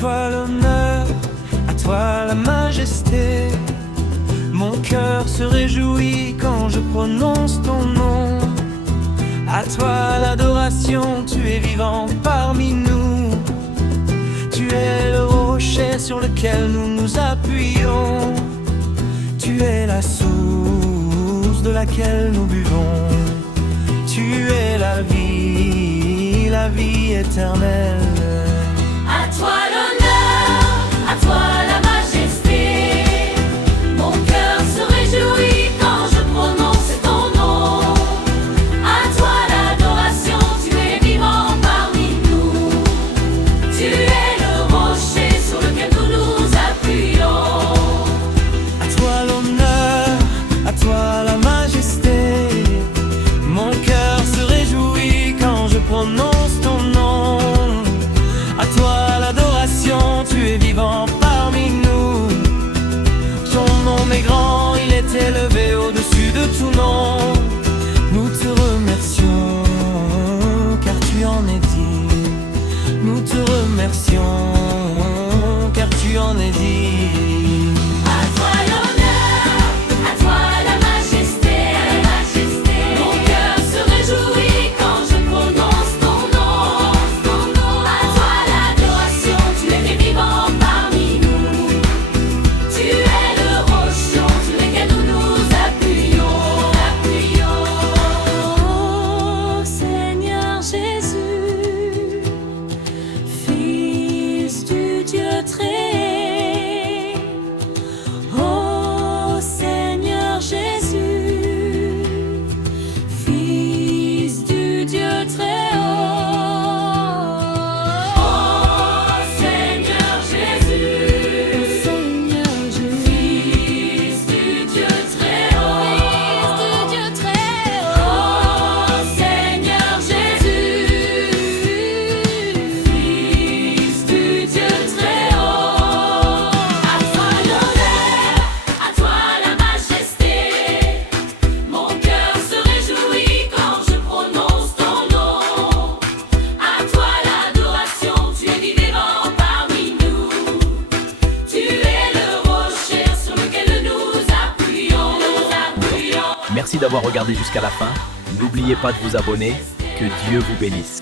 toi l'honneur, à toi la majesté. Mon cœur se réjouit quand je prononce ton nom. À toi l'adoration, tu es vivant parmi nous. Tu es le rocher sur lequel nous nous appuyons. Tu es la source de laquelle nous buvons. Tu es la vie éternelle. À toi l'honneur, à toi la majesté. Mon cœur se réjouit quand je prononce ton nom. À toi l'adoration, tu es vivant parmi nous. Tu es le rocher sur lequel nous nous appuyons. À toi l'honneur, à toi la majesté. Mon cœur se réjouit quand je prononce ton nom. À toi l'adoration, tu es vivant parmi nous. Ton nom est grand, il est élevé au-dessus de tout nom. Nous te remercions, car tu en es digne. Nous te remercions, car tu en es digne. À toi l'honneur, à toi la majesté. Mon cœur se réjouit quand je prononce ton nom. À toi l'adoration, tu es vivant parmi nous. Tu es le rocher sur lequel nous nous appuyons. Oh Seigneur Jésus, Fils du Dieu très. Oh Seigneur Jésus, Fils du Dieu très haut. Oh Seigneur Jésus, Fils du Dieu très haut. Oh Seigneur Jésus, Fils du Dieu très haut. À toi l'honneur, à toi la majesté. Mon cœur se réjouit quand je prononce ton nom. À toi l'adoration, tu es vivant parmi nous. Tu es le rocher sur lequel nous appuyons. Merci d'avoir regardé jusqu'à la fin. N'oubliez pas de vous abonner. Que Dieu vous bénisse.